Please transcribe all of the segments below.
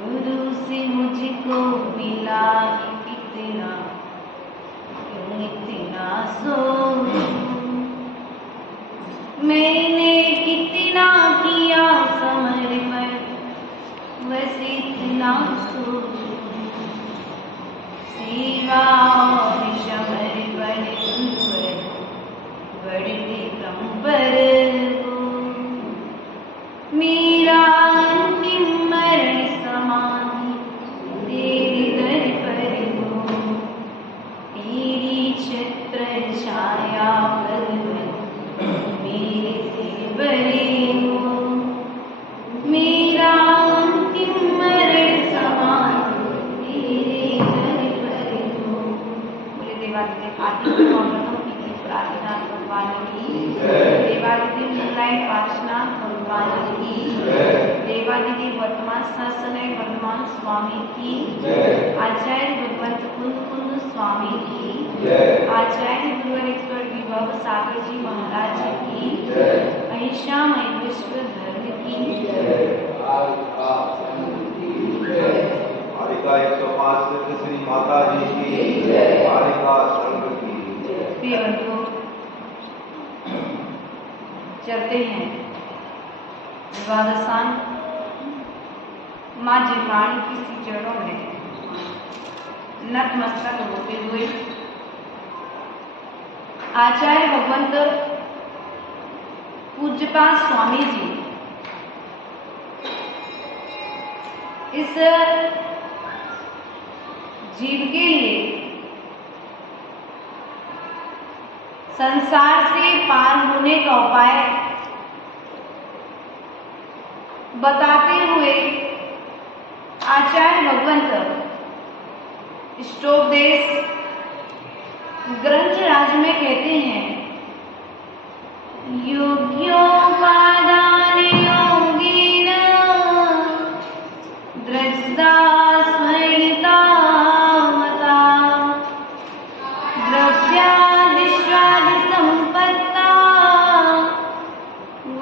गुरु से मुझको मिला कितना देवादिदेव आदि प्रथम पीति प्रार्थना भगवान की, देवादिदेव नारायण पार्श्वनाथ भगवान की, देवादिदेव वर्तमान सहस्रनय वर्तमान स्वामी की, आचार्य भगवंत कुंद कुंद स्वामी की, आचार्य गुरुवरेश्वर विभव सागर जी महाराज की, अहिंसा मय विश्व धर्म की, कारिका 105 सिद्ध श्री माता जी की, कारिका संघ की। प्रिय बंधुओं, चलते हैं द्वादशान माँ जिह्वाणी की सी चरणों में नतमस्तक होते हुए आचार्य भगवंत पूज्यपाद स्वामी जी इस जीव के लिए संसार से पार होने का उपाय बताते हुए आचार्य भगवंत इष्टोपदेश ग्रंथ राज में कहते हैं, योग्योपादान योगीन द्रजदा स्मरिता मता द्रव्यादिश्वादि संपत्ता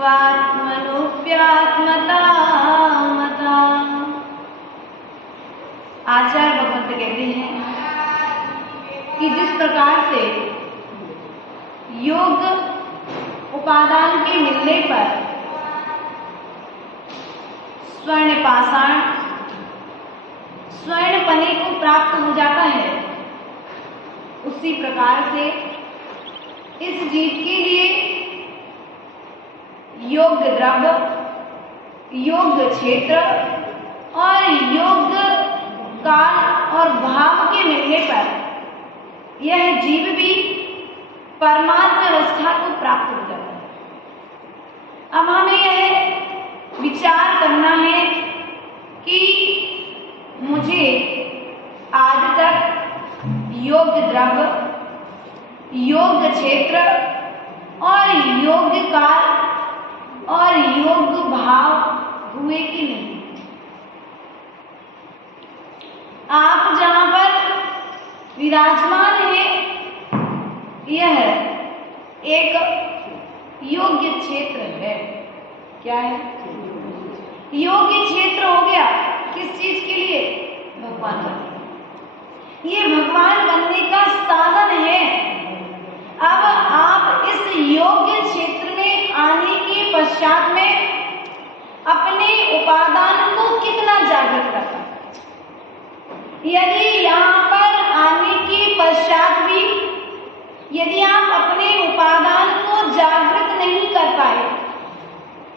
वात्मनोप्यात्मता मता। आचार्य भगवंत कहते हैं कि जिस प्रकार से योग उपादान के मिलने पर स्वर्ण पाषाण स्वर्ण पने को प्राप्त हो जाता है, उसी प्रकार से इस जीव के लिए योग द्रव्य, योग क्षेत्र और योग काल और भाव के मिलने पर यह जीव भी परमात्मा अवस्था को प्राप्त हो जाता है। अब हमें यह विचार करना है कि मुझे आज तक योग द्रव्य, योग क्षेत्र और योग काल और योग भाव हुए कि नहीं। आप जहां पर विराजमान है यह एक योग्य क्षेत्र है। क्या है? योग्य क्षेत्र हो गया किस चीज के लिए? भगवान बनने। ये भगवान बनने का साधन है। अब आप इस योग्य क्षेत्र में आने के पश्चात में अपने उपादान को कितना जागृत करता है। यदि यहाँ पर आने के पश्चात भी यदि आप अपने उपादान को जागृत नहीं कर पाए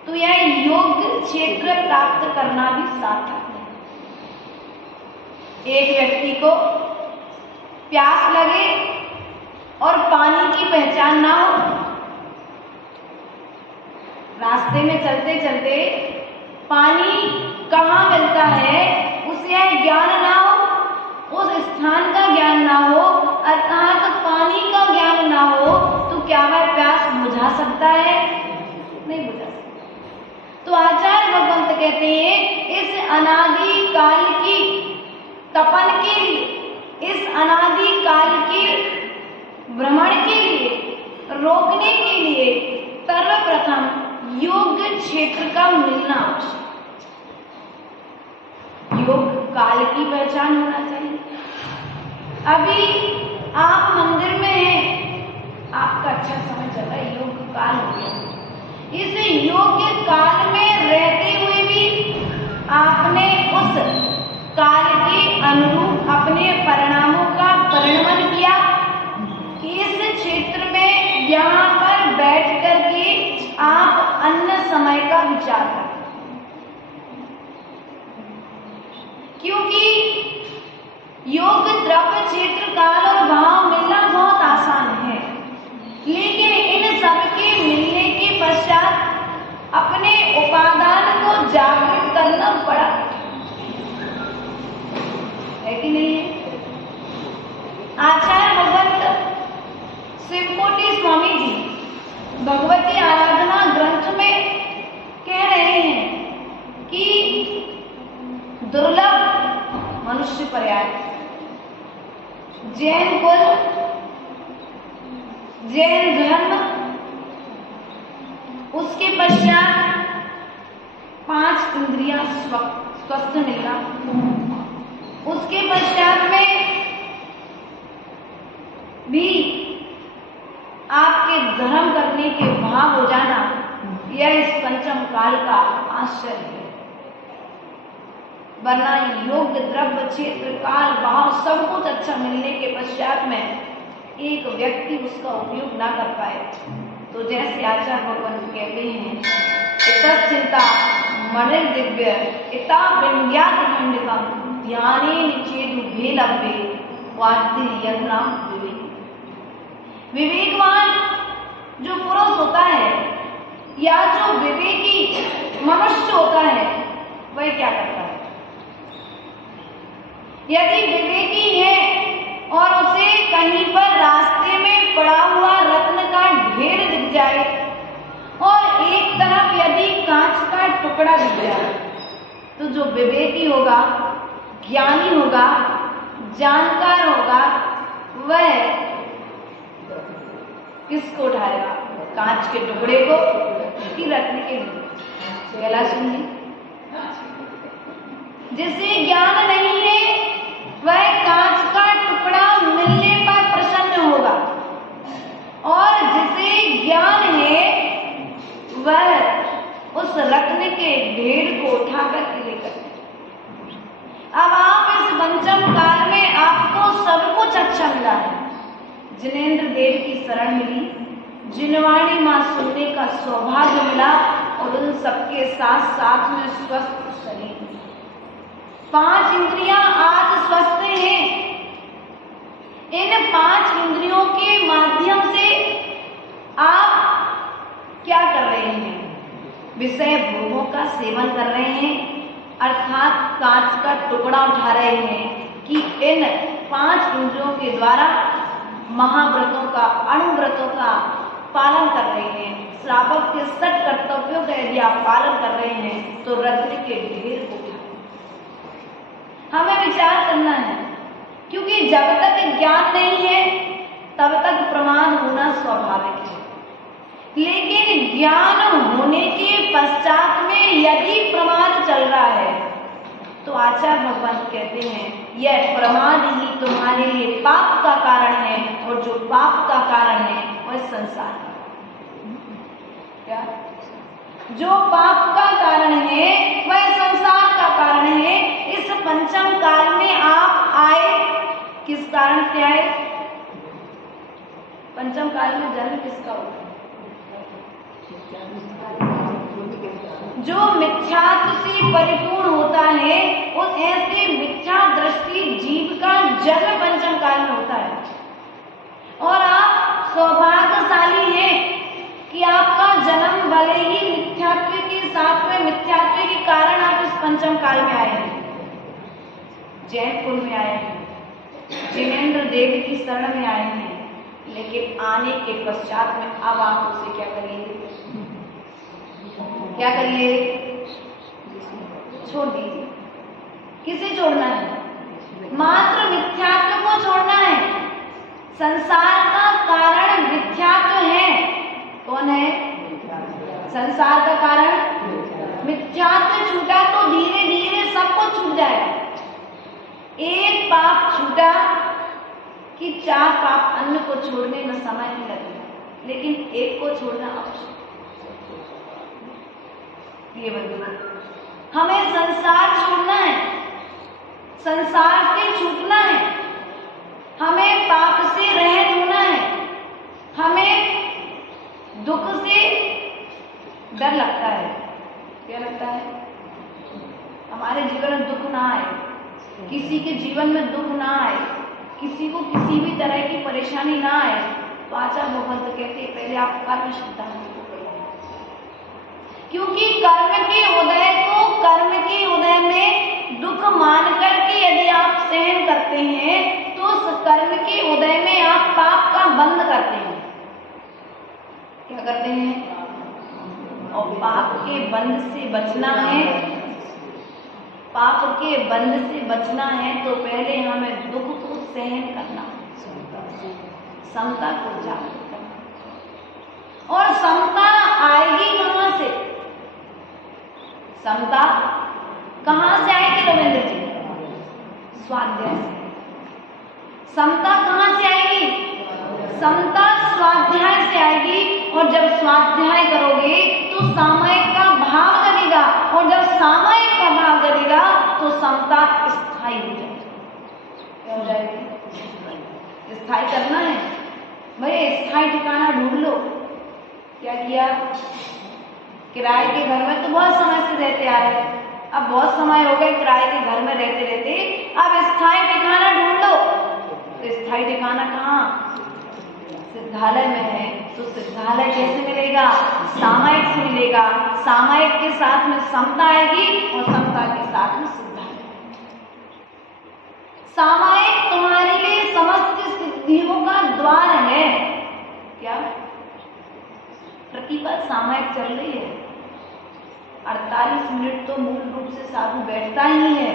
तो यह योग क्षेत्र प्राप्त करना भी सार्थक नहीं। एक व्यक्ति को प्यास लगे और पानी की पहचान ना हो, रास्ते में चलते चलते पानी कहाँ मिलता है उसे ज्ञान ना हो, उस स्थान का ज्ञान ना हो, अर्थात पानी का ज्ञान ना हो, तो क्या वह प्यास बुझा सकता है? नहीं बुझा सकता। तो आचार्य भगवंत कहते हैं इस अनादि काल की तपन के लिए, इस अनादि काल के भ्रमण के लिए, रोकने के लिए सर्वप्रथम योग क्षेत्र का मिलना आवश्यक। योग काल की पहचान होना चाहिए। अभी आप मंदिर में हैं, आपका अच्छा समय चल रहा है, योग काल हो गया। इस योग काल में रहते हुए भी आपने उस काल के अनुरूप अपने परिणामों का परिणमन किया कि इस क्षेत्र में यहाँ पर बैठ करके आप अन्य समय का विचार करें। क्योंकि योग द्रव्य क्षेत्र काल और भाव मिलना बहुत आसान है, लेकिन इन सब के मिलने के पश्चात अपने उपादान को जागृत करना बड़ा है कि नहीं है? आचार्य भगवंत भगवती आराधना ग्रंथ में कह रहे हैं कि दुर्लभ मनुष्य पर्याय, जैन कुल, जैन धर्म, उसके पश्चात 5 इंद्रियां स्वस्थ मिलना, उसके पश्चात में भी आपके धर्म करने के भाव हो जाना, यह इस पंचम काल का आश्चर्य है। वरना योग्य द्रव्य क्षेत्र काल भाव सब कुछ अच्छा मिलने के पश्चात में एक व्यक्ति उसका उपयोग ना कर पाए, तो जैसे आचार्य भगवान कहते हैं चिंता मणि दिव्य इता विन्यास खंडिकम ध्याने निचेदु भेलव्ये वाद्य यन्नाम विवेक। विवेकवान जो पुरुष होता है या जो विवेकी मनुष्य होता है वह क्या करता है? यदि विवेकी है और उसे कहीं पर रास्ते में पड़ा हुआ रत्न का ढेर दिख जाए और एक तरफ यदि कांच का टुकड़ा दिख जाए, तो जो विवेकी होगा, ज्ञानी होगा, जानकार होगा, वह किसको उठाएगा? कांच के टुकड़े को कि रत्न के? पहला सुनिए, जिसे ज्ञान नहीं है वह कांच का टुकड़ा मिलने पर प्रसन्न होगा, और जिसे ज्ञान है वह उस रत्न के ढेर को उठाकर के लेकर। अब आप इस पंचम काल में आपको सब कुछ अच्छा मिला है। जिनेंद्र देव की शरण मिली, जिनवाणी मां सुनने का सौभाग्य मिला, और उन सबके साथ साथ में स्वस्थ शरीर। 5 इंद्रियां आज स्वस्थ हैं। इन 5 इंद्रियों के माध्यम से आप क्या कर रहे हैं? विषय भोगों का सेवन कर रहे हैं, अर्थात कांच का टुकड़ा उठा रहे हैं कि इन 5 इंद्रियों के द्वारा महाव्रतों का, अणुव्रतों का पालन कर रहे हैं। श्रावक के 6 कर्तव्यों का यदि आप पालन कर रहे हैं तो रत्न के ढेर को उठा। हमें विचार करना है, क्योंकि जब तक ज्ञान नहीं है तब तक प्रमाद होना स्वाभाविक है, लेकिन ज्ञान होने के पश्चात में यदि प्रमाद चल रहा है तो आचार्य भगवान कहते हैं यह प्रमाद ही तुम्हारे लिए पाप का कारण है, और जो पाप का कारण है वह संसार का। क्या? जो पाप का कारण है वह संसार का कारण है। इस पंचम काल में आप आए, किस कारण से आए? पंचम काल में जन्म किसका होता है? जो मिथ्यात्व से परिपूर्ण होता है, उस ऐसे मिथ्या दृष्टि जीव का जन्म पंचम काल में होता है। और आप सौभाग्यशाली हैं कि आपका जन्म भले ही मिथ्यात्व के साथ में मिथ्यात्व के कारण आप इस पंचम काल में आए हैं, जैन कुल में आए हैं, जिनेंद्र देव की शरण में आए हैं, लेकिन आने के पश्चात में अब आप उसे क्या करिए? क्या करिए? छोड़ दीजिए। किसे छोड़ना है? मात्र मिथ्यात्व को छोड़ना है। संसार का कारण मिथ्यात्व है। कौन है? संसार का कारण मिथ्यात्व छूटा तो धीरे धीरे सब कुछ छूट जाएगा। एक पाप छूटा कि 4 पाप अन्य को छोड़ने में समय नहीं लगेगा, लेकिन एक को छोड़ना आवश्यक। ये बंधु, हमें संसार छोड़ना है, संसार से छूटना है, हमें पाप से रहित होना है। हमें दुख से डर लगता है। क्या लगता है? हमारे जीवन में दुख ना आए, किसी के जीवन में दुख ना आए, किसी को किसी भी तरह की परेशानी ना आए, तो आचार्य भगवंत कहते हैं पहले आप कर्म सिद्धांत को करिए, क्योंकि कर्म के उदय में दुख मान करके यदि आप सहन करते हैं तो उस कर्म के उदय में आप पाप का बंध करते हैं। क्या करते हैं? और पाप के बंध से बचना है, पाप के बंध से बचना है तो पहले हमें दुख को सहन करना, समता को जागृत करना। और समता आएगी कहां से? समता कहां से आएगी रविंद्र जी? स्वाध्याय से। समता कहां से आएगी? समता स्वाध्याय से आएगी। और जब स्वाध्याय करोगे तो सामायिक का भाव जगेगा, और जब सामायिक का भाव जगेगा तो समता स्थायी हो जाएगी। क्या हो जाएगी? स्थायी करना है भाई, स्थायी ठिकाना ढूंढ लो। क्या किया? किराए के घर में तो बहुत समय से रहते आ रहे, अब बहुत समय हो गए किराए के घर में रहते रहते, अब स्थायी ठिकाना ढूंढ लो। तो स्थायी ठिकाना कहाँ? सिद्धालय में है। तो सिद्धालय कैसे मिलेगा? सामायिक से मिलेगा। सामायिक के साथ में समता आएगी और समता के साथ में सिद्धालय। सामायिक तुम्हारे लिए समस्त सिद्धियों का द्वार है। क्या? प्रतिपल सामायिक चल रही है, 48 मिनट तो मूल रूप से साधु बैठता ही है,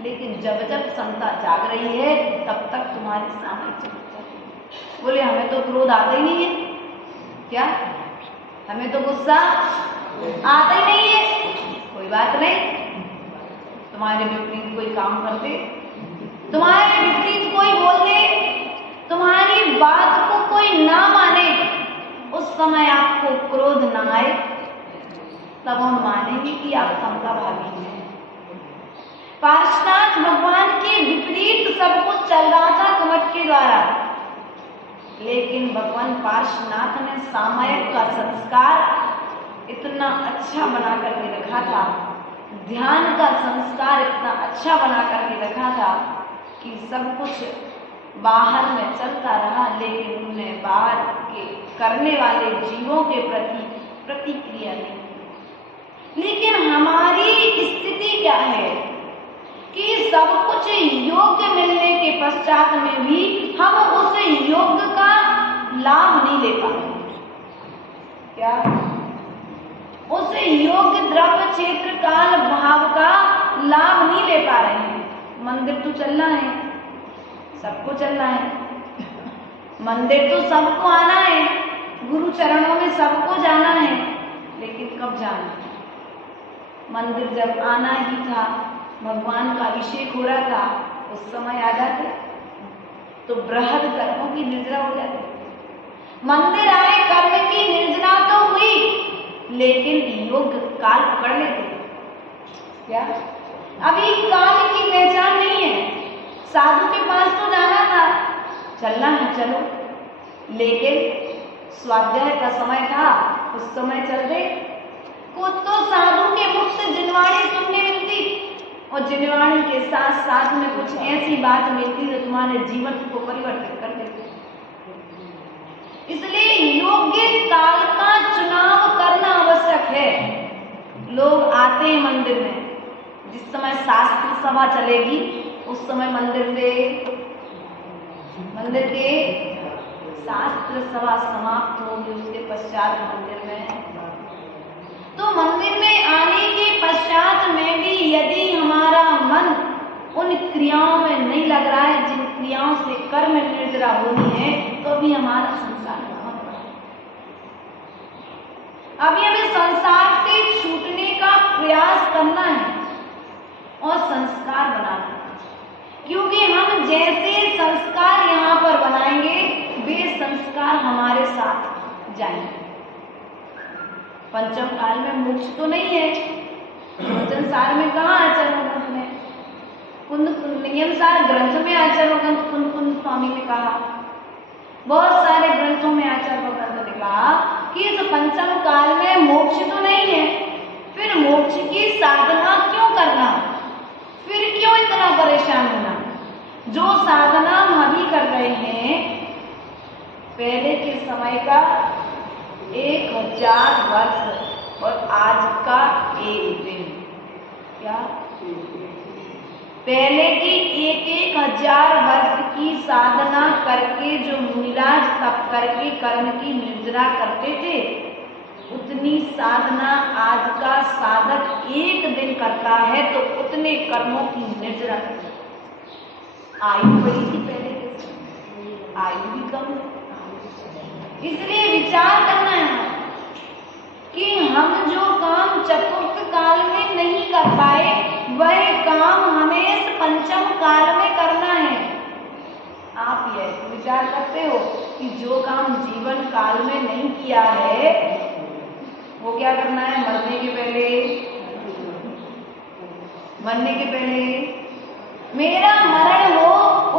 लेकिन जब जब समता जाग रही है तब तक तुम्हारी सामायिक चल रही है। बोले हमें तो क्रोध आता ही नहीं है। क्या? हमें तो गुस्सा आता ही नहीं है। कोई बात नहीं, तुम्हारे विपरीत कोई काम कर दे, तुम्हारे विपरीत कोई बोल दे, तुम्हारी बात को कोई ना माने, उस समय आपको क्रोध ना आए, तब हम मानेंगे कि आप समता भागी हैं। पार्श्वनाथ भगवान के विपरीत सब कुछ चल रहा था कमठ के द्वारा, लेकिन भगवान पार्श्वनाथ ने सामायिक का संस्कार इतना अच्छा बना करके रखा था, ध्यान का संस्कार इतना अच्छा बना करके रखा था कि सब कुछ बाहर में चलता रहा, लेकिन उन्होंने बाहर के करने वाले जीवों के प्रति प्रतिक्रिया नहीं। लेकिन हमारी स्थिति क्या है कि सब कुछ योग्य मिलने के पश्चात में भी हम उस योग्य का लाभ नहीं ले पा रहे। क्या? उस योग्य द्रव्य क्षेत्र काल भाव का लाभ नहीं ले पा रहे हैं। मंदिर तो चलना है, सबको चलना है, मंदिर तो सबको आना है, गुरु चरणों में सबको जाना है, लेकिन कब जाना है? मंदिर जब आना ही था, भगवान का अभिषेक हो रहा था, उस समय आ जाते तो बृहद कर्मों की निर्जरा हो जाती। मंदिर आए, कर्म की निर्जरा तो हुई, लेकिन योग काल पकड़ लेते। क्या? अभी काल की पहचान नहीं है। साधु के पास तो जाना था, चलना है चलो, लेकिन स्वाध्याय का समय था, उस समय चल दे। कुछ तो साधु के मुख से जिनवाणी सुनने मिलती, और जिनवाणी के साथ साथ में कुछ ऐसी बात मिलती जो तुम्हारे जीवन को परिवर्तित कर देती। इसलिए योग्य काल का चुनाव करना आवश्यक है। लोग आते हैं मंदिर में, जिस समय शास्त्र सभा चलेगी उस समय मंदिर के शास्त्र सभा समाप्त होगी, उसके पश्चात मंदिर में, तो मंदिर में आने के पश्चात में भी यदि हमारा मन उन क्रियाओं में नहीं लग रहा है जिन क्रियाओं से कर्म निर्जरा होनी है, तो भी हमारा संसार बहुत बड़ा है। अभी हमें संसार से छूटने का प्रयास करना है और संस्कार बनाना है, क्योंकि हम जैसे संस्कार यहाँ पर बनाएंगे वे संस्कार हमारे साथ जाएंगे। पंचम काल में मोक्ष तो नहीं है, संसार में कहाँ आचार्य ग्रंथ में, नियम सार ग्रंथ में आचार्य ग्रंथ कुंद स्वामी ने कहा, बहुत सारे ग्रंथों में आचार्य ग्रंथ ने कहा कि इस पंचम काल में मोक्ष तो नहीं है, फिर मोक्ष की साधना क्यों करना, फिर क्यों इतना परेशान होना। जो साधना हम अभी कर रहे हैं पहले के समय का 1000 वर्ष और आज का एक दिन, क्या पहले की 1000 वर्ष की साधना करके जो मुनिराज तप करके कर्म की निर्जरा करते थे, उतनी साधना आज का साधक एक दिन करता है तो उतने कर्मों की निर्जरा करता है। आयु बड़ी थी पहले के, आयु भी कम है। इसलिए विचार करना है कि हम जो काम चतुर्थ काल में नहीं कर पाए, वह काम हमें इस पंचम काल में करना है। आप यह विचार करते हो कि जो काम जीवन काल में नहीं किया है, वो क्या करना है? मरने के पहले, मरने के पहले, मेरा मरण हो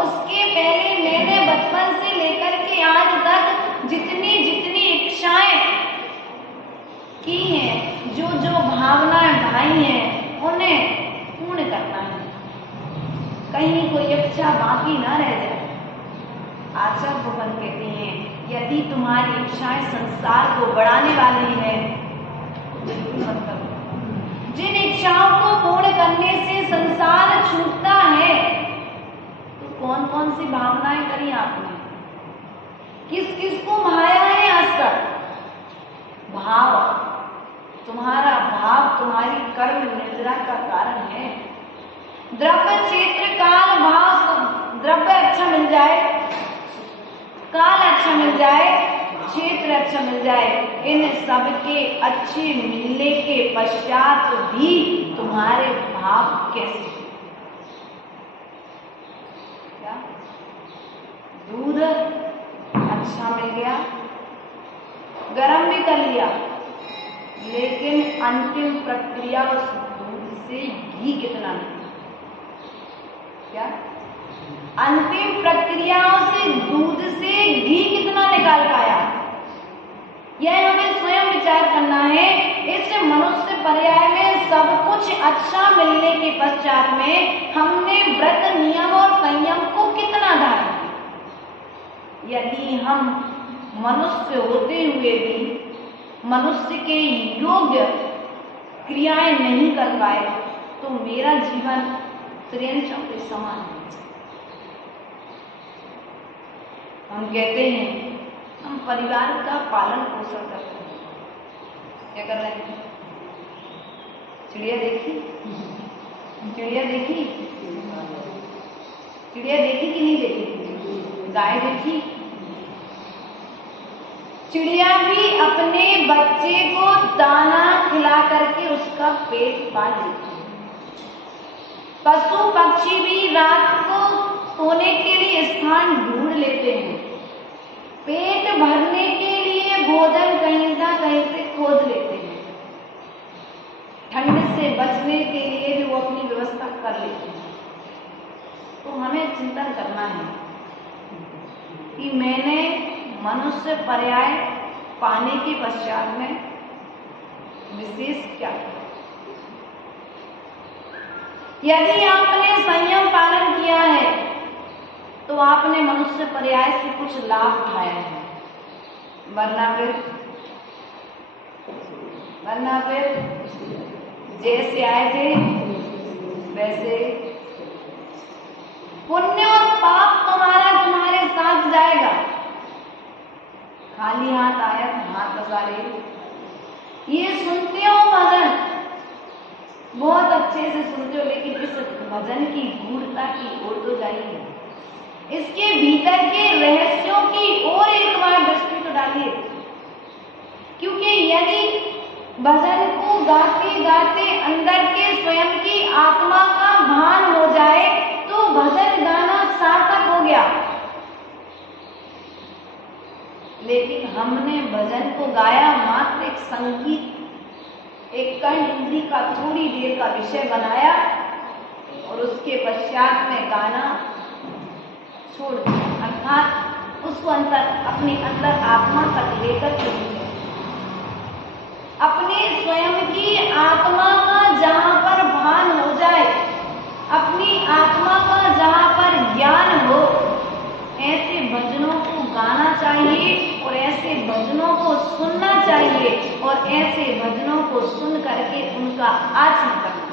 उसके पहले मैंने बचपन से लेकर के आज तक जितनी जितनी इच्छाएं की हैं, जो जो भावनाएं ढाई हैं, उन्हें पूर्ण करना है। कहीं कोई इच्छा बाकी ना रह जाए। आचार्य भगवान कहते हैं, यदि तुम्हारी इच्छाएं संसार को बढ़ाने वाली है, बिल्कुल मत करो। जिन इच्छाओं को पूर्ण करने से संसार छूटता है, तो कौन कौन सी भावनाएं करी आपने? किस किस को भाया है आज तक? भाव, तुम्हारा भाव तुम्हारी कर्म निर्जरा का कारण है। द्रव्य, क्षेत्र, काल, भाव, द्रव्य अच्छा मिल जाए, काल अच्छा मिल जाए, क्षेत्र अच्छा मिल जाए, इन सब के अच्छे मिलने के पश्चात भी तुम्हारे भाव कैसे? क्या दूध अच्छा मिल गया, गरम भी कर लिया, लेकिन अंतिम प्रक्रिया उस दूध से घी कितना निकला? क्या अंतिम प्रक्रियाओं से दूध से घी कितना निकाल पाया? यह हमें स्वयं विचार करना है। इस मनुष्य पर्याय में सब कुछ अच्छा मिलने के पश्चात में हमने व्रत, नियम और संयम को कितना धारण किया? यदि हम मनुष्य होते हुए भी मनुष्य के योग्य क्रियाएं नहीं कर पाए, तो मेरा जीवन त्रियंचों के समान है। हम कहते हैं हम परिवार का पालन पोषण करते हैं। क्या कर रहे हैं? चिड़िया देखी? चिड़िया देखी? चिड़िया देखी कि नहीं देखी? गाय देखी? चिड़िया भी अपने बच्चे को दाना खिला करके उसका पेट पाल लेती है। पशु पक्षी भी रात को सोने के लिए स्थान ढूंढ लेते हैं। पेट भरने के लिए भोजन कहीं ना कहीं से खोज लेते हैं। ठंड से बचने के लिए भी वो अपनी व्यवस्था कर लेते हैं। तो हमें चिंतन करना है कि मैंने मनुष्य पर्याय पाने के पश्चात में विशेष क्या किया। यदि आपने संयम पालन किया है तो आपने मनुष्य पर्याय से कुछ लाभ उठाया है, वरना फिर जैसे आए थे वैसे पुण्य और पाप तुम्हारे साथ जाएगा। खाली हाथ आया तो हाथ पसारे। ये सुनते हो भजन, बहुत अच्छे से सुनते हो, लेकिन इस भजन की गूढ़ता की ओर तो जाइए, इसके भीतर के रहस्यों की ओर एक बार दृष्टि तो डालिए। क्योंकि यदि भजन को गाते गाते अंदर के स्वयं की आत्मा का भान हो जाए तो भजन गाना सार्थक हो गया। लेकिन हमने भजन को गाया मात्र एक संगीत, एक कर्ण इंद्री का थोड़ी देर का विषय बनाया और उसके पश्चात में गाना छोड़ दिया, अर्थात उसको अपने अंदर आत्मा तक लेकर चली गई। अपने स्वयं की आत्मा का जहां पर भान हो जाए, अपनी आत्मा का जहां पर ज्ञान हो, ऐसे भजनों को गाना चाहिए और ऐसे भजनों को सुनना चाहिए और ऐसे भजनों को सुन करके उनका आचरण करना।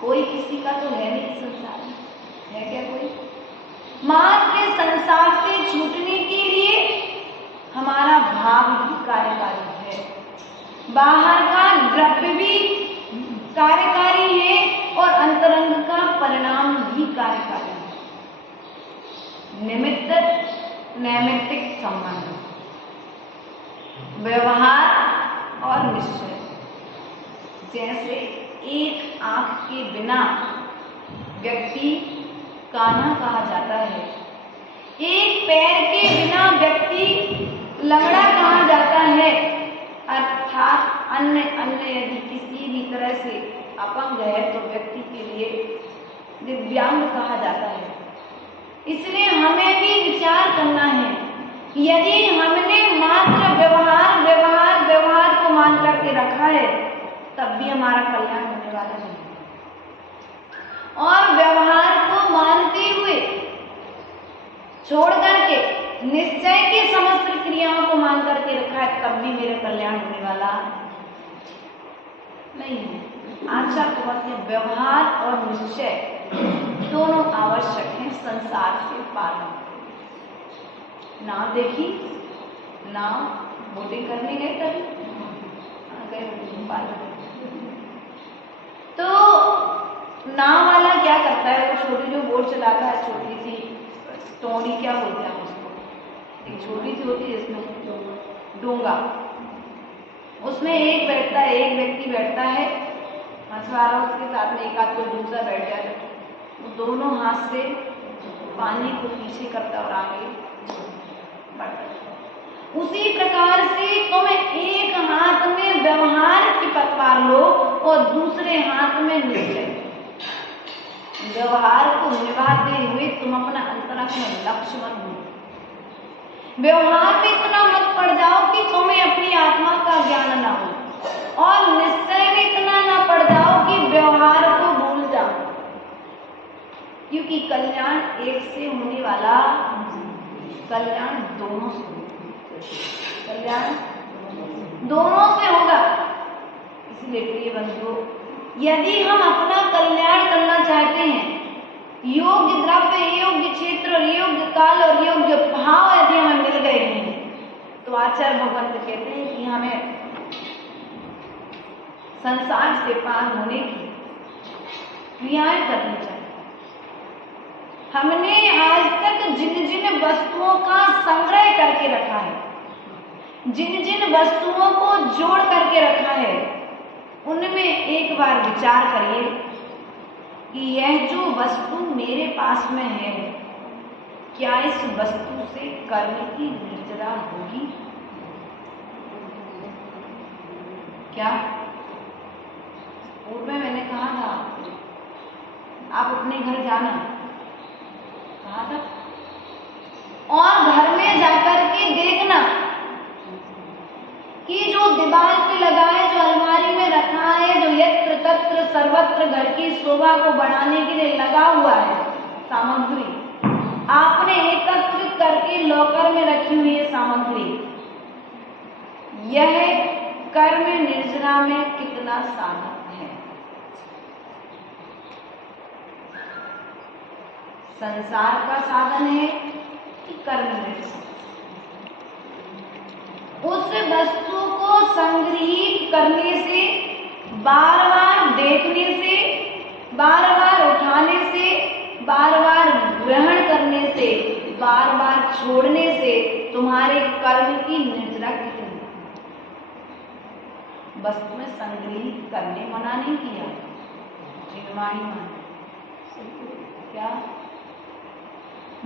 कोई किसी का तो है नहीं संसार में, है क्या कोई? मात्र संसार से छूटने के लिए हमारा भाव भी कार्यकारी है, बाहर का द्रव्य भी कार्यकारी है और अंतरंग का परिणाम भी कार्यकारी है। निमित्त नैमित्तिक संबंध, व्यवहार और निश्चय। जैसे एक आंख के बिना व्यक्ति कान्हा कहा जाता है, एक पैर के बिना व्यक्ति लंगड़ा कहा जाता है, अर्थात अन्य यदि किसी भी तरह से अपंग है तो व्यक्ति के लिए दिव्यांग कहा जाता है। इसलिए हमें भी विचार करना है कि यदि हमने मात्र व्यवहार को मान करके रखा है तब भी हमारा कल्याण होने वाला नहीं, और व्यवहार को मानते हुए छोड़ करके निश्चय की समस्त क्रियाओं को मान करके रखा है तब भी मेरा कल्याण होने वाला नहीं है। आचार्य को कहते हैं व्यवहार और निश्चय दोनों आवश्यक हैं संसार से पार होने। नाव देखी, नाव बोटिंग करने गए तभी तो नाव वाला क्या करता है, वो छोटी जो बोट चलाता है, छोटी सी टोंडी क्या बोलते हैं उसको, एक छोटी सी होती है इसमें डोंगा, उसमें एक व्यक्ति बैठता है, मछुआरा उसके साथ में एक आध कोई दूसरा बैठ जाए, वो दोनों हाथ से पानी को पीछे करता और आगे बढ़ता। उसी प्रकार से तुम एक हाथ में व्यवहार की पकवार लो और दूसरे हाथ में निश्चय। व्यवहार को निभाते हुए तुम अपना अंतरंग में लक्ष्य बन लो। व्यवहार में इतना मत पड़ जाओ कि तुम्हें अपनी आत्मा का ज्ञान ना हो, और निश्चय में इतना ना पड़ जाओ कि व्यवहार को भूल जाओ, क्योंकि कल्याण एक से होने वाला, कल्याण दोनों से, कल्याण दोनों से होगा। इसलिए प्रिय बंधुओं, यदि हम अपना कल्याण करना चाहते हैं, योग्य द्रव्य, योग्य क्षेत्र, योग्य काल और योग्य भाव यदि हमें मिल गए हैं तो आचार्य भगवंत कहते हैं कि हमें संसार से पार होने की क्रियाएं करनी चाहिए। हमने आज तक जिन जिन वस्तुओं का संग्रह करके रखा है, जिन जिन वस्तुओं को जोड़ करके रखा है, उनमें एक बार विचार करिए कि यह जो वस्तु मेरे पास में है, क्या इस वस्तु से कर्म की निर्जरा होगी? क्या? पूर्व में मैंने कहा था आप अपने घर जाना, कहा था, और घर में जाकर के देखना कि जो दीवार पे लगा है, जो अलमारी में रखा है, जो यत्र तत्र सर्वत्र घर की शोभा को बढ़ाने के लिए लगा हुआ है सामग्री, आपने एकत्रित करके लॉकर में रखी हुई है सामग्री, यह कर्म निर्जरा में कितना साधक है? संसार का साधन है कि कर्म निर्जरा? उस वस्तु को संग्रहित करने से, बार बार देखने से, बार बार उठाने से, बार बार ग्रहण करने से, बार बार छोड़ने से तुम्हारे कर्म की निर्जरा कितनी? वस्तु में संग्रहित करने मना नहीं किया, निर्माणी माना। क्या?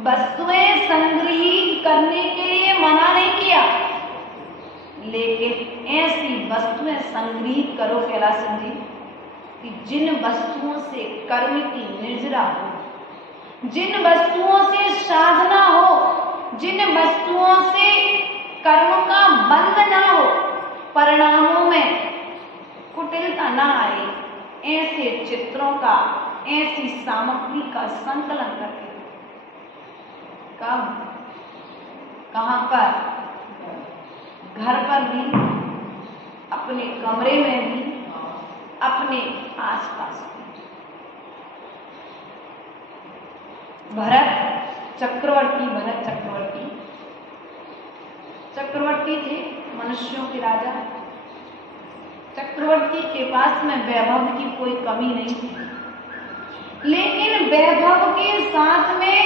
वस्तुएं संग्रहित करने के लिए मना नहीं किया, लेकिन ऐसी वस्तुएं संग्रहित करो कैलाश जी कि जिन वस्तुओं से कर्म की निर्जरा हो, जिन वस्तुओं से साधना हो, जिन वस्तुओं से कर्म का बंध ना हो, परिणामों में कुटिलता ना आए, ऐसे चित्रों का, ऐसी सामग्री का संकलन करके कब, कहां पर? घर पर भी, अपने कमरे में भी, अपने आसपास भी। भरत चक्रवर्ती थे मनुष्यों के राजा। चक्रवर्ती के पास में वैभव की कोई कमी नहीं थी, लेकिन वैभव के साथ में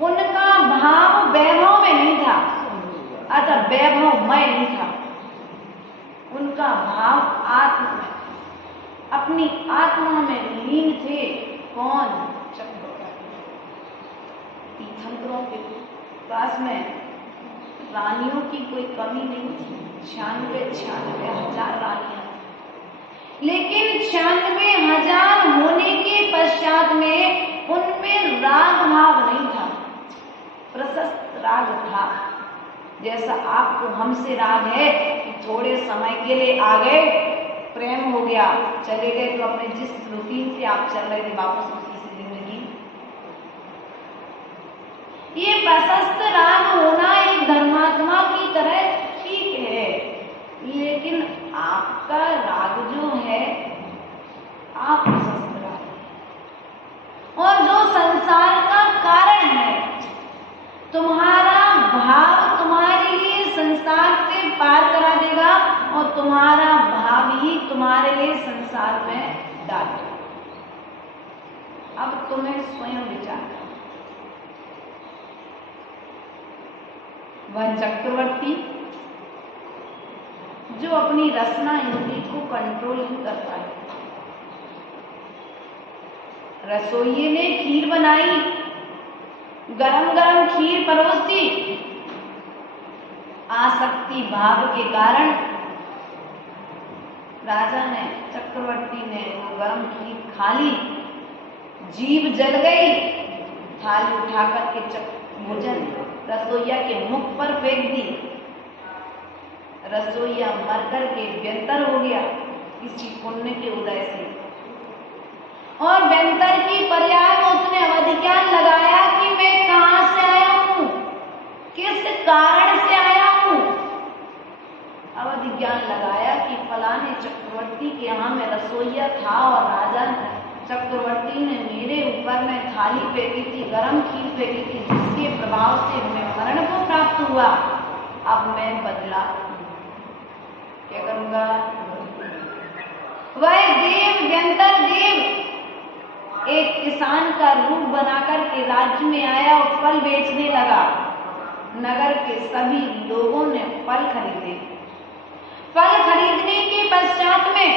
उनका भाव वैभव में नहीं था, अतः वैभवमय नहीं था। उनका भाव आत्मा में, अपनी आत्मा में लीन थे। कौन? चक्रवर्ती। तीर्थंकरों के पास में रानियों की कोई कमी नहीं थी। 96,000 रानियां, लेकिन 96,000 होने के पश्चात में उनमें राग भाव नहीं था, प्रशस्त राग था। जैसा आपको हमसे राग है कि थोड़े समय के लिए आ गए, प्रेम हो गया, चले गए, तो अपने जिस रूटीन से आप चल रहे थे वापस उसी से जिंदगी। ये प्रशस्त राग होना एक धर्मात्मा की तरह ठीक है, लेकिन आपका राग जो है आप प्रशस्त राग है, और जो संसार का कारण है, तुम्हारा भाव तुम्हारे लिए संसार से पार करा देगा और तुम्हारा भाव ही तुम्हारे लिए संसार में डालेगा। अब तुम्हें स्वयं विचार करना। वह चक्रवर्ती जो अपनी रसना इंद्री को कंट्रोल नहीं कर पाए, रसोइये ने खीर बनाई, गरम गरम खीर परोस दी, आसक्ति भाव के कारण राजा ने, चक्रवर्ती ने वो गरम खीर खा ली, जीभ जल गई, थाली उठाकर के भोजन रसोइया के मुख पर फेंक दी। रसोइया मरकर के व्यंतर हो गया किसी पुण्य के उदय से, और व्यंतर की पर्याय उसने अवधि ज्ञान लगाया कि मैं कहां से आया हूं, किस कारण से आया हूं। अवधि ज्ञान लगाया कि फलाने चक्रवर्ती के यहाँ में रसोइया था और राजा चक्रवर्ती ने मेरे ऊपर में थाली फेंकी थी, गरम खीर फेंकी थी, जिसके प्रभाव से मैं मरण को प्राप्त हुआ। अब मैं बदला क्या करूंगा? वह देव व्यंतर देव एक किसान का रूप बनाकर के राज्य में आया और फल बेचने लगा। नगर के सभी लोगों ने फल खरीदे। फल खरीदने के पश्चात में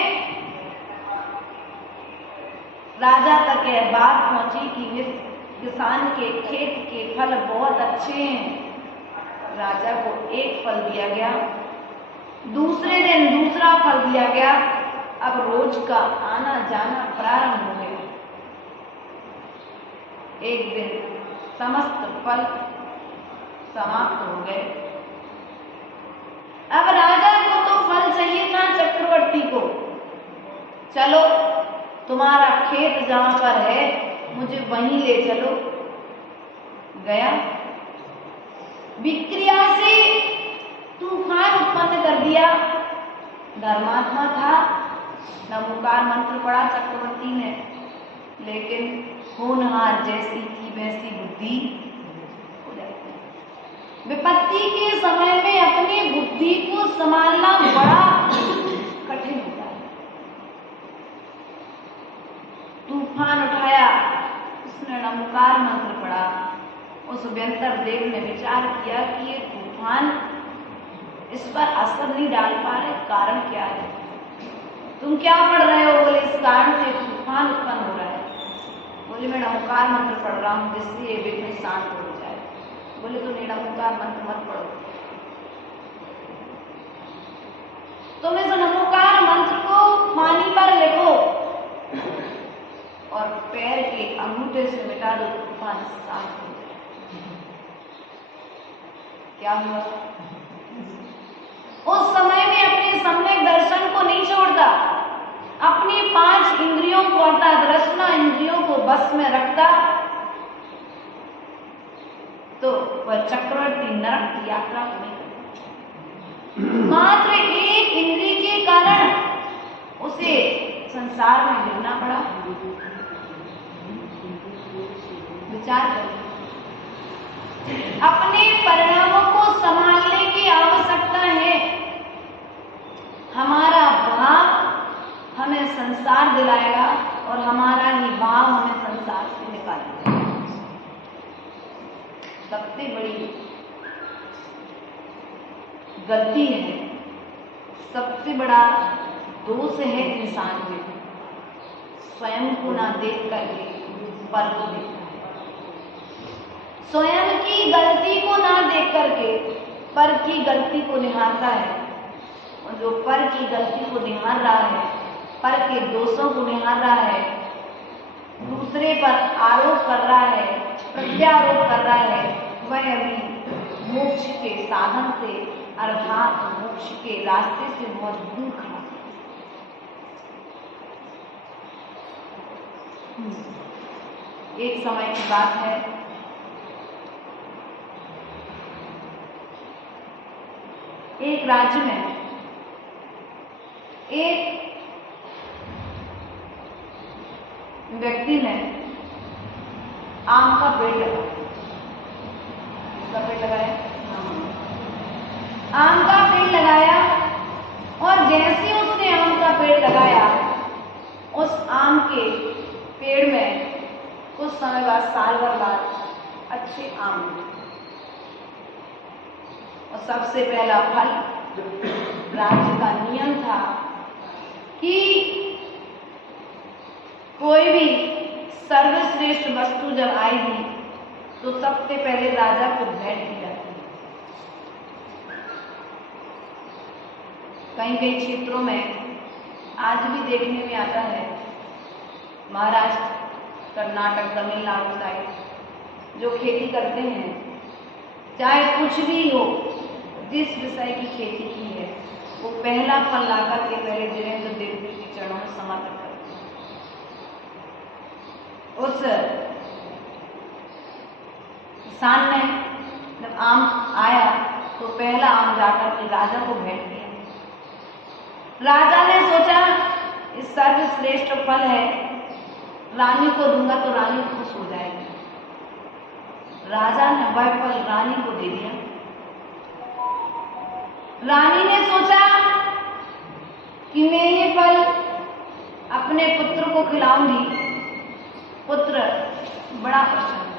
राजा तक यह बात पहुंची कि इस किसान के खेत के फल बहुत अच्छे हैं। राजा को एक फल दिया गया, दूसरे दिन दूसरा फल दिया गया। अब रोज का आना जाना प्रारंभ हो गया। एक दिन समस्त फल समाप्त हो गए। अब राजा को तो फल चाहिए था, चक्रवर्ती को चलो तुम्हारा खेत जहां पर है मुझे वहीं ले चलो। गया, विक्रिया से तूफान उत्पन्न कर दिया। धर्मात्मा था, नमोकार मंत्र पढ़ा चक्रवर्ती ने, लेकिन होनहार जैसी थी वैसी बुद्धि हो जाती है। विपत्ति के समय में अपनी बुद्धि को संभालना बड़ा कठिन होता है। तूफान उठाया, उसने नमोकार मंत्र पढ़ा। उस व्यंतर देव ने विचार किया कि ये तूफान इस पर असर नहीं डाल पा रहे, कारण क्या है? तुम क्या पढ़ रहे हो? बोले इस कारण से तूफान उत्पन्न हो रहा है। बोले मैं नमोकार मंत्र पढ़ रहा हूँ जिससे ये विघ्न शांत हो जाए। बोले तो नहीं, नमोकार मंत्र मत पढ़ो, तुम इस नमोकार मंत्र को पानी पर लिखो और पैर के अंगूठे से मिटा दो, तूफान शांत हो जाए। क्या हुआ? उस समय में अपने सम्यक दर्शन को नहीं छोड़ता, अपनी 5 इंद्रियों को अर्थात रसना इंद्रियों को बस में रखता, तो वह चक्रवर्ती नरक की यात्रा को नहीं करता। मात्र एक इंद्रिय के कारण उसे संसार में गिरना पड़ा। विचार करिए। अपने परिणामों को संभालने की आवश्यकता है। हमारा भाव हमें संसार दिलाएगा और हमारा ही भाव हमें संसार से निकालेगा। सबसे बड़ी गलती है, सबसे बड़ा दोष है इंसान में, स्वयं को ना देख करके पर को देखता है। स्वयं की गलती को ना देख करके पर की गलती को निहारता है, और जो पर की गलती को निहार रहा है, पर के दोषों को निहार रहा है, दूसरे पर आरोप कर रहा है, प्रत्यारोप कर रहा है, वह अभी मोक्ष के साधन से अर्थात मोक्ष के रास्ते से बहुत दूर खड़ा है। एक समय की बात है, एक राज्य में एक व्यक्ति ने आम का पेड़ लगाया। आम का पेड़ लगाया, और जैसे उसने आम का पेड़ लगाया, उस आम के पेड़ में कुछ समय बाद, साल भर बाद अच्छे आम मिले। और सबसे पहला फल, राज्य का नियम था कि कोई भी सर्वश्रेष्ठ वस्तु जब आएगी तो सबसे पहले राजा को भेंट की जाती है। कई कई क्षेत्रों में आज भी देखने में आता है, महाराष्ट्र, कर्नाटक, तमिलनाडु साइड जो खेती करते हैं, चाहे कुछ भी हो, जिस विषय की खेती की है, वो पहला फल लाकर के पहले वीरेंद्र देवजी के चरणों में समर्पित करते हैं। उस किसान ने जब आम आया तो पहला आम जाकर के राजा को भेंट किया। राजा ने सोचा इस सर्वश्रेष्ठ फल है, रानी को दूंगा तो रानी खुश हो जाएगी। राजा ने वह फल रानी को दे दिया। रानी ने सोचा कि मैं ये फल अपने पुत्र को खिलाऊंगी। पुत्र बड़ा प्रसन्न।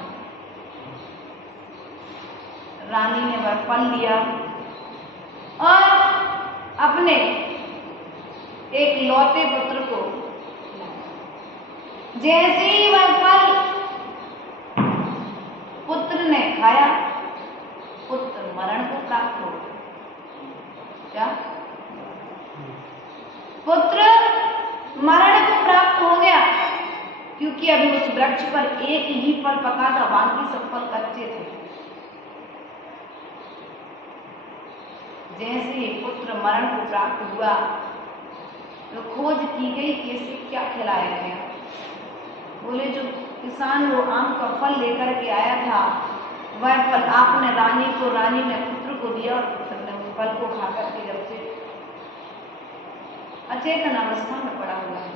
रानी ने वह फल लिया और अपने एक लौते पुत्र को, जैसे ही वह फल पुत्र ने खाया, पुत्र मरण को प्राप्त हो गया। क्या? पुत्र मरण को प्राप्त हो गया, क्योंकि अभी उस वृक्ष पर एक ही फल पका था, बाकी सब फल कच्चे थे। जैसे ही पुत्र मरण को प्राप्त हुआ तो खोज की गई कि इसे क्या खिलाया गया। बोले जो किसान वो आम का फल लेकर के आया था, वह फल आपने रानी को, रानी ने पुत्र को दिया, और पुत्र ने उस फल को खाकर के जब से अचेतन अवस्था में पड़ा हुआ है,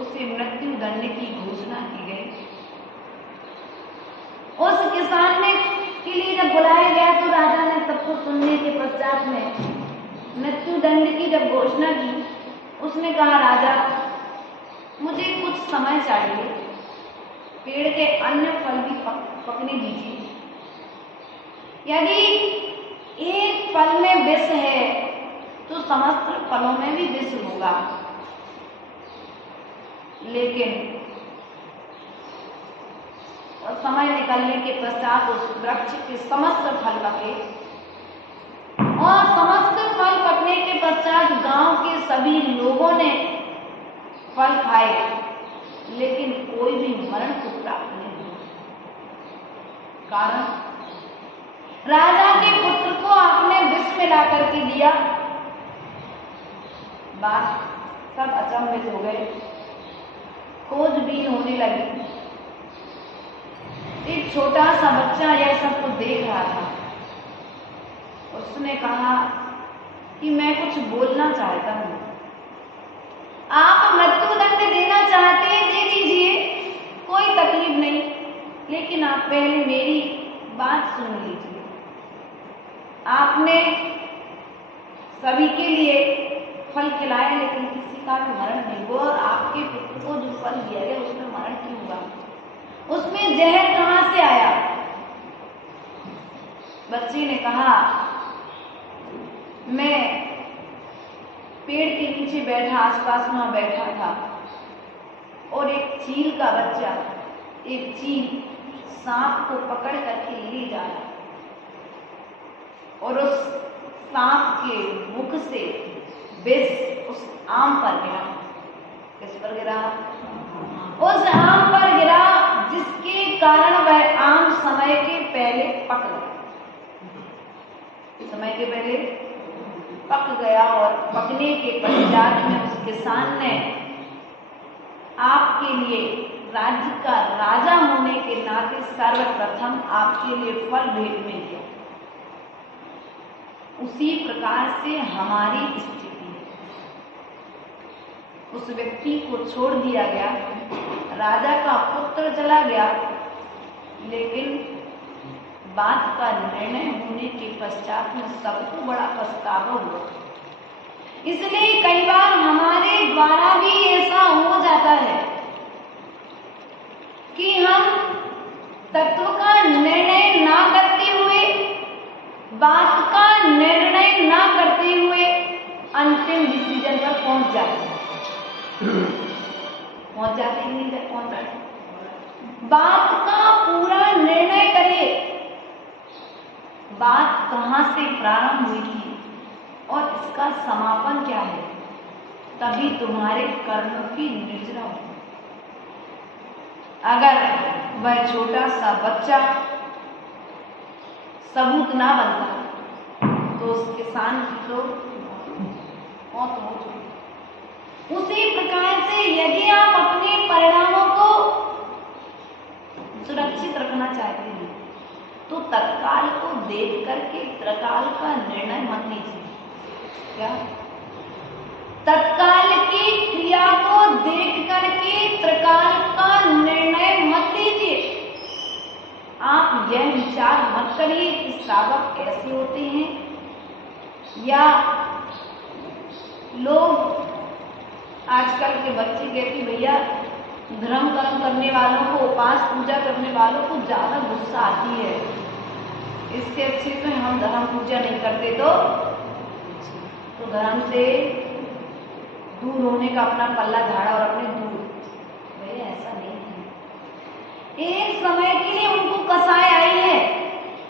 उसे मृत्यु दंड की घोषणा की गई। उस किसान ने के लिए जब बुलाया गया तो राजा ने सबको सुनने के पश्चात में मृत्यु दंड की जब घोषणा की, उसने कहा राजा मुझे कुछ समय चाहिए, पेड़ के अन्य फल भी पकने दीजिए। यदि एक फल में विष है तो समस्त फलों में भी विष होगा, लेकिन और समय निकलने के पश्चात उस वृक्ष के समस्त फल पके, और समस्त फल पकने के पश्चात गांव के सभी लोगों ने फल खाए, लेकिन कोई भी मरण को प्राप्त नहीं हुआ। कारण राजा के पुत्र को आपने विष मिला करके दिया। बात सब अचंभित हो गए, खोजबीन होने लगी। एक छोटा सा बच्चा यह सब कुछ देख रहा था। उसने कहा कि मैं कुछ बोलना चाहता हूँ, आप मृत्यु दंड देना चाहते हैं, दे दीजिए। लेकिन आप पहले मेरी बात सुन लीजिए। आपने सभी के लिए फल खिलाए, लेकिन किसी का भी मरण नहीं हुआ, और आपके पुत्र को जो फल दिया गया उसमें मरण क्यों हुआ? उसमें जहर कहां से आया? बच्चे ने कहा, मैं पेड़ के नीचे बैठा, आसपास वहां बैठा था, और एक चील का बच्चा, एक चील सांप को पकड़ करके ले जा रहा, और उस सांप के मुख से विष उस आम पर गिरा। किस पर गिरा? उस आम पर गिरा, जिसके कारण वह आम समय के पहले पक गया। समय के पहले पक गया, और पकने के पश्चात में उस किसान ने आपके लिए राज्य का राजा होने के नाते सर्वप्रथम आपके लिए फल भेंट में दिया। उसी प्रकार से हमारी स्थिति है। उस व्यक्ति को छोड़ दिया गया, राजा का पुत्र चला गया, लेकिन बात का निर्णय होने के पश्चात में सबको बड़ा पछतावा हुआ। इसलिए कई बार हमारे द्वारा भी ऐसा हो जाता है कि हम तत्व का निर्णय ना करते हुए, बात का निर्णय ना करते हुए अंतिम डिसीजन पर पहुंच जाते हैं। पहुंच जाते ही नहीं, पहुंच जाते। बात का पूरा निर्णय करिए, बात कहां से प्रारंभ हुई थी और इसका समापन क्या है, तभी तुम्हारे कर्म की निर्जरा हो। अगर वह छोटा सा बच्चा सबूत ना बनता तो उस किसान की तो मौत हो चुकी। उसी प्रकार से यदि आप अपने परिणामों को सुरक्षित रखना चाहते हैं तो तत्काल को देख करके त्रिकाल का निर्णय मत लीजिए। क्या? तत्काल की क्रिया को देख करके त्रिकाल का निर्णय मत लीजिए। आप यह विचार मत करिए कि श्रावक कैसे होते हैं, या लोग आजकल के बच्चे कहते भैया धर्म कर्म करने वालों को, उपास पूजा करने वालों को ज्यादा गुस्सा आती है, इससे अच्छे तो हम धर्म पूजा नहीं करते तो धर्म से दूर होने का अपना पल्ला झाड़ा और अपने दूर। भैया ऐसा नहीं है। एक समय के लिए उनको कसाई आई है,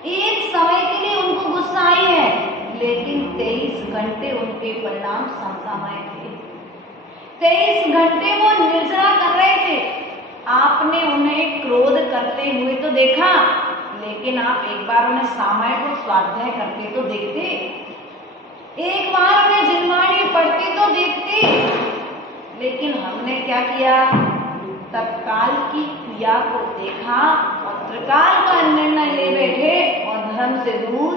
एक समय के लिए उनको गुस्सा आई है, लेकिन 23 घंटे उनके परिणाम समतामय थे। 23 घंटे वो निर्जरा कर रहे थे। आपने उन्हें क्रोध करते हुए तो देखा, लेकिन आप एक बार उन्हें सामय को स्वाध्याय करते तो देखते, एक बार उन्हें जिनवाणी पढ़ते तो देखते। लेकिन हमने क्या किया? तत्काल की क्रिया को देखा और त्रिकाल का निर्णय ले बैठे और धर्म से दूर।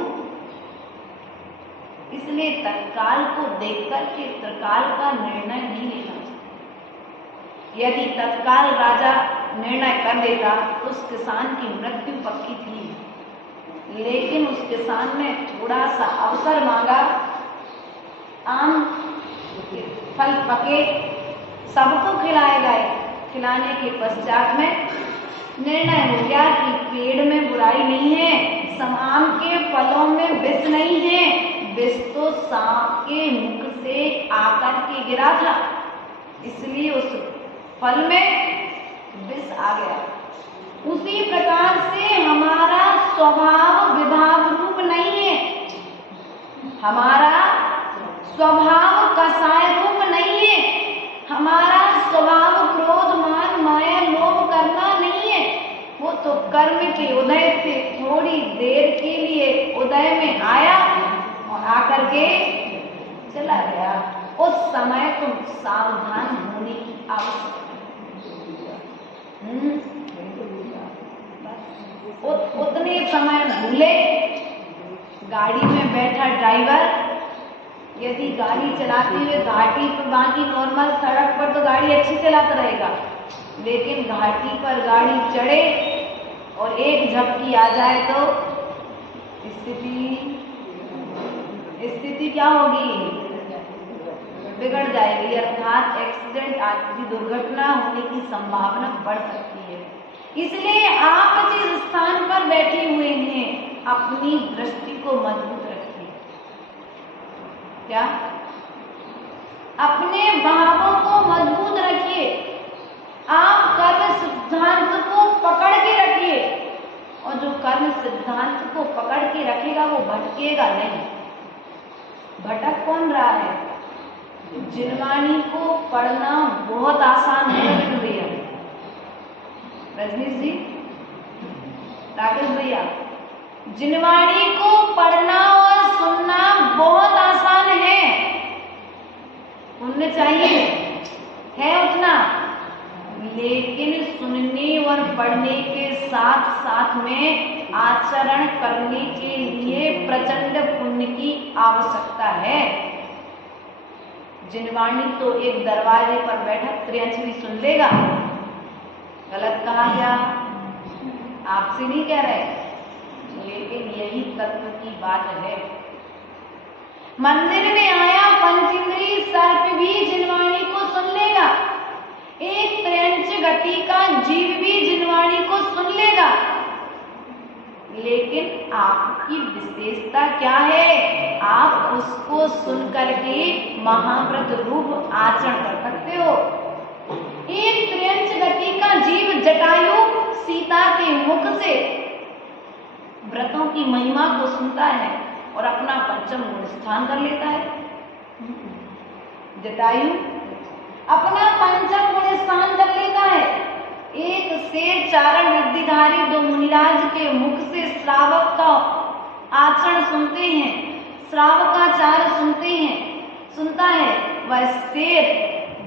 इसलिए तत्काल को देख करके त्रिकाल का निर्णय नहीं लेना चाहिए। यदि तत्काल राजा निर्णय कर देता तो उस किसान की मृत्यु पक्की थी, लेकिन उस किसान ने थोड़ा सा अवसर मांगा। आम फल पके, सबको खिलाए गए। खिलाने के पश्चात में निर्णय हो गया कि पेड़ में बुराई नहीं है, आम के फलों में विष नहीं है, विष तो सांप के मुख से आकर के गिरा था, इसलिए उस फल में विष आ गया। उसी प्रकार से हमारा स्वभाव विभाग रूप नहीं है, हमारा स्वभाव कसाय रूप नहीं है, हमारा स्वभाव क्रोध मान माया लोभ करना नहीं है। वो तो कर्म के उदय से थोड़ी देर के लिए उदय में आया और आकर के चला गया। उस समय तुम सावधान होने की आवश्यकता है। उतने समय भूले, गाड़ी में बैठा ड्राइवर यदि गाड़ी चलाते हुए घाटी पर, बाकी नॉर्मल सड़क पर तो गाड़ी अच्छी चलाता रहेगा, लेकिन घाटी पर गाड़ी चढ़े और एक झपकी आ जाए तो स्थिति क्या होगी? बिगड़ जाएगी, अर्थात एक्सीडेंट आदि दुर्घटना होने की संभावना बढ़ सकती है। इसलिए आप जिस स्थान पर बैठे हुए हैं अपनी दृष्टि को मजबूत रखिए। क्या? अपने भावों को मजबूत रखिए। आप कर्म सिद्धांत को पकड़ के रखिए, और जो कर्म सिद्धांत को पकड़ के रखेगा वो भटकेगा नहीं। भटक कौन रहा है? जिनवाणी को पढ़ना बहुत आसान है भैया। रजनीश जी, राकेश भैया, जिनवाणी को पढ़ना और सुनना बहुत आसान है। सुनने चाहिए है उतना, लेकिन सुनने और पढ़ने के साथ साथ में आचरण करने के लिए प्रचंड पुण्य की आवश्यकता है। जिनवाणी तो एक दरवाजे पर बैठा त्रियंश भी सुन लेगा। गलत कहा गया, आपसे नहीं कह रहे, लेकिन यही तत्व की बात है। मंदिर में आया पंचेंद्रिय सर्प भी जिनवाणी को सुन लेगा, एक त्रियंश गति का जीव भी जिनवाणी को सुन लेगा। लेकिन आपकी विशेषता क्या है? आप उसको सुन करके महाव्रत रूप आचरण कर सकते हो। एक त्रियंश गति का जीव जटायु सीता के मुख से व्रतों की महिमा को सुनता है और अपना पंचम गुण स्थान कर लेता है। जटायु अपना पंचम गुण स्थान कर लेता है। एक शेर चारण रिद्धिधारी दो मुनिराज के मुख से श्रावक का आचरण सुनते हैं, श्रावकाचार सुनता है। वह शेर,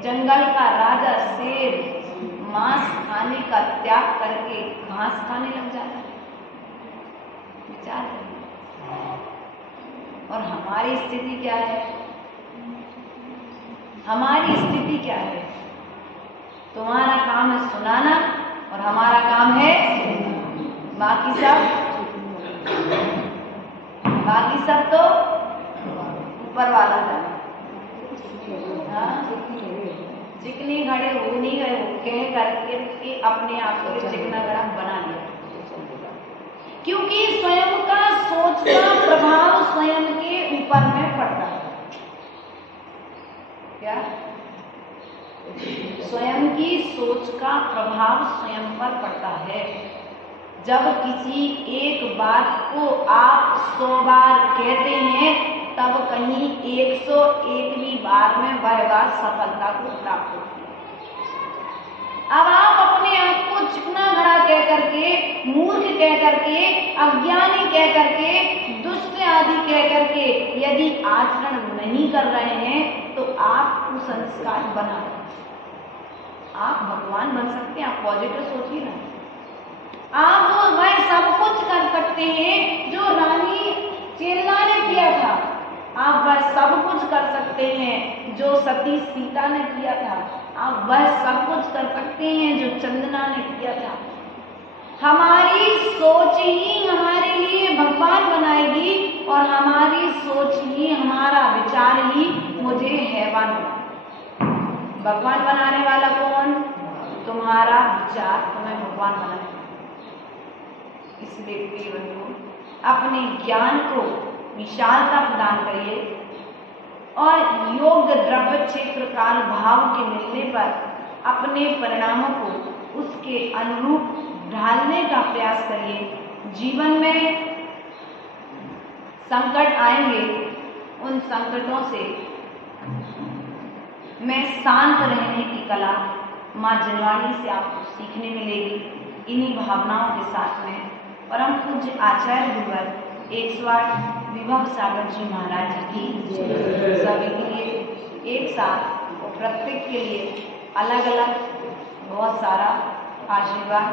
जंगल का राजा शेर, मांस खाने का त्याग करके घास खाने लग जाता है। विचार करिए। और हमारी स्थिति क्या है? हमारी स्थिति क्या है? तुम्हारा काम है सुनाना और हमारा काम है बाकी सब तो ऊपर वाला जाने। चिकनी घड़े हो नहीं गए, कह करके अपने आप को चिकना घड़ा बना लिया। क्योंकि स्वयं का सोच का प्रभाव स्वयं के ऊपर में पड़ता है। क्या? स्वयं की सोच का प्रभाव स्वयं पर पड़ता है। जब किसी एक बात को आप 100 बार कहते हैं तब कहीं 101वीं बार में वह बात सफलता को प्राप्त होती है। अब आप अपने आप को चिकना घड़ा कह करके, मूर्ख कह करके, अज्ञानी कह करके, दुष्ट आदि कह करके यदि आचरण नहीं कर रहे हैं तो आप कुसंस्कार बना रहे हैं। आप भगवान बन सकते हैं, आप पॉजिटिव सोचिए ना। आप वह सब कुछ कर सकते हैं जो रानी चेल्ला ने किया था। आप वह सब कुछ कर सकते हैं जो सती सीता ने किया था। आप वह सब कुछ कर सकते हैं जो चंदना ने किया था। हमारी सोच ही हमारे लिए भगवान बनाएगी और हमारी सोच ही, हमारा विचार ही मुझे हैवान बनाएगा। भगवान बनाने वाला कौन? तुम्हारा विचार तुम्हें भगवान बनाएगा। इसलिए प्रिय बंधु, अपने ज्ञान को विशालता प्रदान करिए और योग द्रव्य क्षेत्र काल भाव के मिलने पर अपने परिणामों को उसके अनुरूप ढालने का प्रयास करिए। जीवन में संकट आएंगे, उन संकटों से मैं शांत रहने की कला माँ जिनवाणी से आपको सीखने मिलेगी। इन्हीं भावनाओं के साथ में परम पूज्य आचार्य गुरुवर 108 विभव सागर जी महाराज की सभी के लिए एक साथ और प्रत्येक के लिए अलग अलग बहुत सारा आशीर्वाद